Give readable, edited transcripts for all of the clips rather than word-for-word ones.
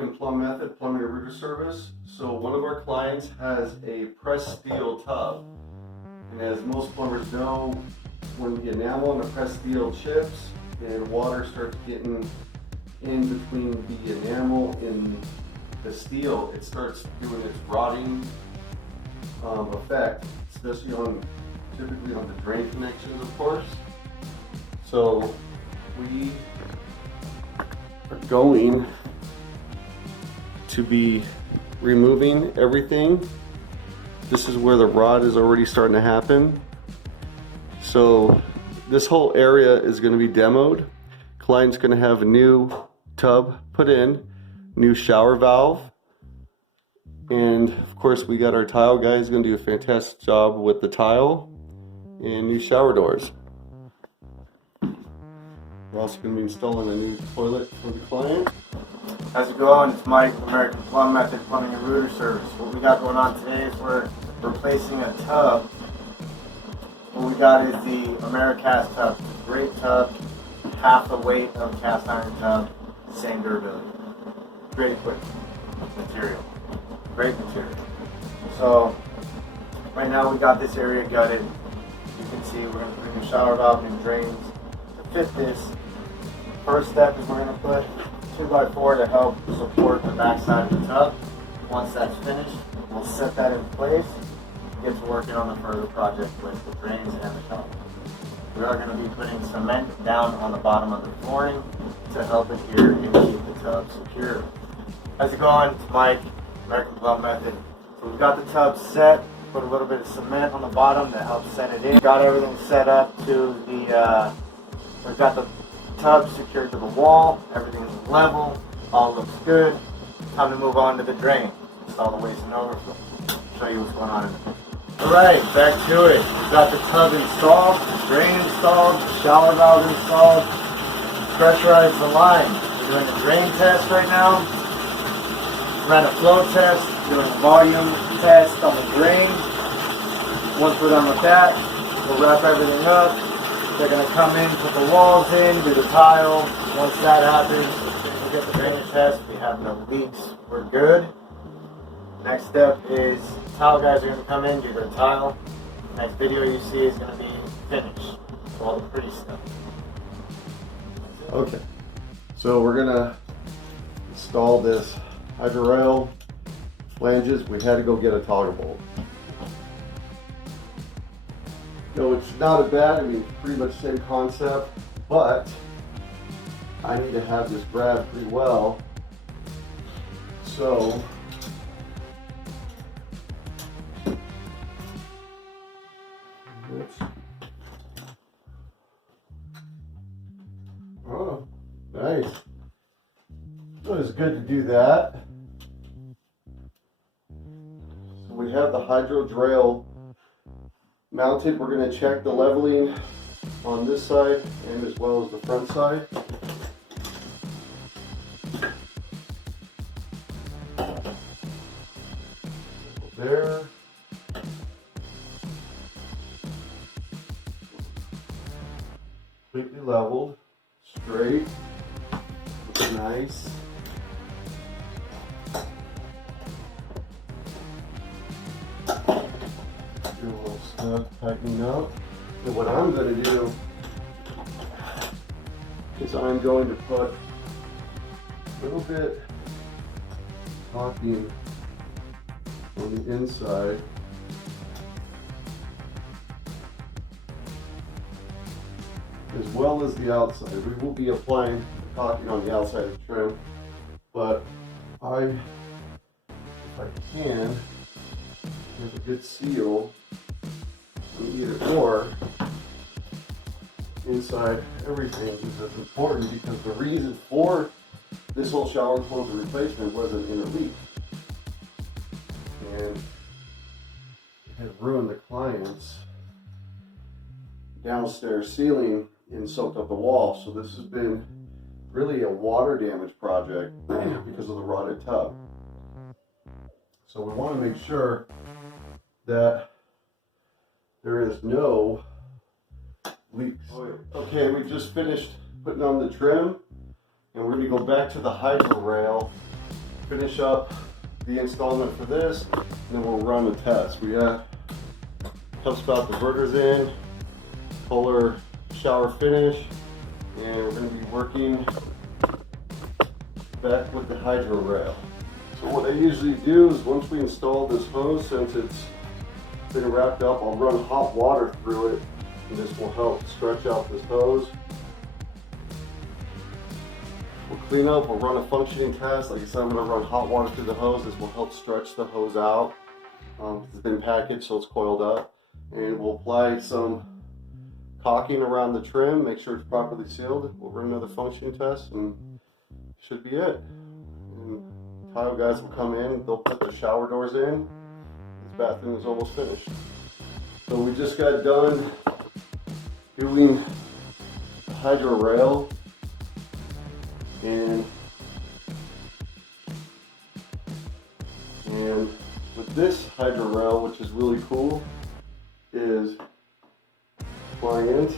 American Plumb Method Plumbing and Rooter Service. So one of our clients has a pressed steel tub. And as most plumbers know, when the enamel on the pressed steel chips and water starts getting in between the enamel and the steel, it starts doing its rotting effect, especially typically on the drain connections, of course. So we are going to be removing everything. This is where the rot is already starting to happen. So this whole area is going to be demoed. Client's going to have a new tub put in, new shower valve, and of course we got our tile guy who's going to do a fantastic job with the tile and new shower doors. We're also going to be installing a new toilet for the client. How's it going? It's Mike, American Plumb Method Plumbing and Rooter Service. What we got going on today is we're replacing a tub. What we got is the Americast tub. It's a great tub, half the weight of a cast iron tub, same durability. Great equipment, material, great material. So right now we got this area gutted. You can see we're going to put a new shower valve and drains to fit this. First step is we're going to put 2x4 to help support the backside of the tub. Once that's finished, we'll set that in place, get to working on the further project with the drains and the shower. We are going to be putting cement down on the bottom of the flooring to help adhere and keep the tub secure. How's it going? It's Mike, American Plumb Method. So we've got the tub set, put a little bit of cement on the bottom that helps set it in. Got everything set up to the, we've got the tub secured to the wall, everything's level, all looks good. Time to move on to the drain. Install the waste and overflow. Show you what's going on in there. Alright, back to it. We've got the tub installed, the drain installed, the shower valve installed, pressurized the line. We're doing a drain test right now. Ran a flow test, doing a volume test on the drain. Once we're done with that, we'll wrap everything up. They're going to come in, put the walls in, do the tile. Once that happens, we'll get the drainage test. We have no leaks. We're good. Next step is tile guys are going to come in, do their tile. Next video you see is going to be finished. So all the pretty stuff. Okay, so we're going to install this hydro rail flanges. We had to go get a toggle bolt. No, it's not a bad, I mean, pretty much the same concept, but I need to have this grabbed pretty well. So, oh, nice. So it's good to do that. So we have the hydro drail mounted. We're going to check the leveling on this side and as well as the front side. There. Completely leveled, straight, nice. Do a little snug tightening up. And what I'm going to do is I'm going to put a little bit caulking on the inside. As well as the outside. We will be applying caulking on the outside of the trim, but if I can, there's a good seal on either or inside everything, because that's important, because the reason for this whole shower enclosure replacement was an inner leak, and it had ruined the client's downstairs ceiling and soaked up the wall. So this has been really a water damage project because of the rotted tub. So we want to make sure that there is no leaks. Okay, we just finished putting on the trim, and we're going to go back to the hydro rail finish up the installment for this, and then we'll run the test. We have tub spout diverters in, Kohler shower finish, and we're going to be working back with the hydro rail. So what I usually do is once we install this hose, since it's been wrapped up, I'll run hot water through it, and this will help stretch out this hose. We'll clean up, we'll run a functioning test. Like I said, I'm going to run hot water through the hose. This will help stretch the hose out. It's been packaged, so it's coiled up. And we'll apply some caulking around the trim, make sure it's properly sealed. We'll run another functioning test, and should be it. And tile guys will come in, they'll put the shower doors in. This bathroom is almost finished. So we just got done doing the hydro rail. And with this hydro rail, which is really cool, is pliant.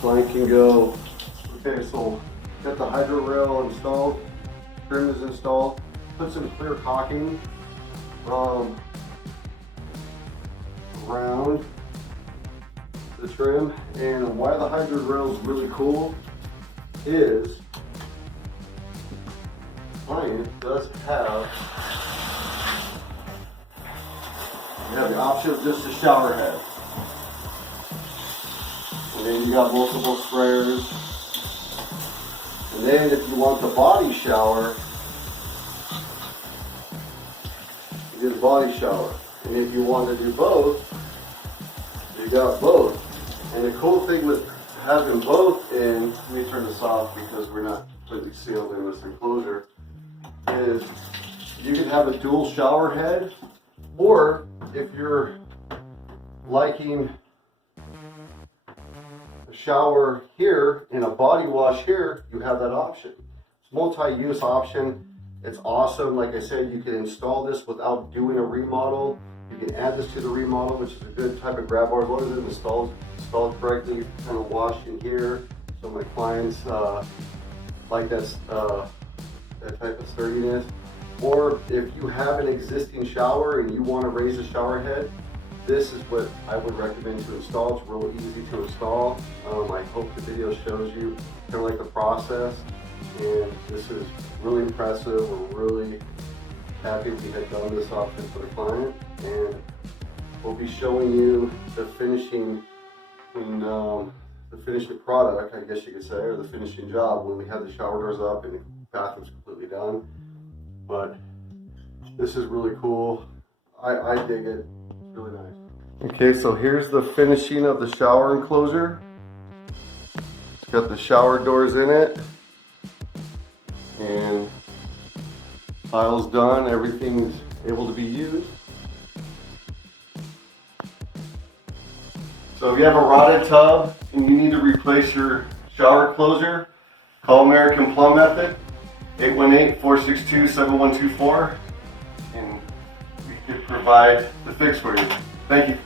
Pliant can go, okay, so got the hydro rail installed, trim is installed, put some clear caulking around the trim. And why the hydro rail is really cool is Pliant does have, you have the option of just a shower head, and then you got multiple sprayers, and then if you want the body shower, you do the body shower. And if you want to do both, you got both. And the cool thing with having both in, let me turn this off because we're not completely sealed in this enclosure, is you can have a dual shower head, or if you're liking a shower here and a body wash here, you have that option. It's a multi-use option. It's awesome. Like I said, you can install this without doing a remodel. You can add this to the remodel, which is a good type of grab bar. As long as it's installed correctly, you kind of wash in here. So my clients like that type of sturdiness. Or if you have an existing shower and you want to raise the shower head, this is what I would recommend to install. It's real easy to install. I hope the video shows you kind of like the process. And this is really impressive. We're really happy we had done this option for the client, and we'll be showing you the finishing product, I guess you could say, or the finishing job when we have the shower doors up and the bathroom's completely done. But this is really cool. I dig it. It's really nice. Okay, so here's the finishing of the shower enclosure. It's got the shower doors in it, and tile's done, everything's able to be used. So if you have a rotted tub and you need to replace your shower closure, call American Plum Method, 818-462-7124, and we can provide the fix for you. Thank you.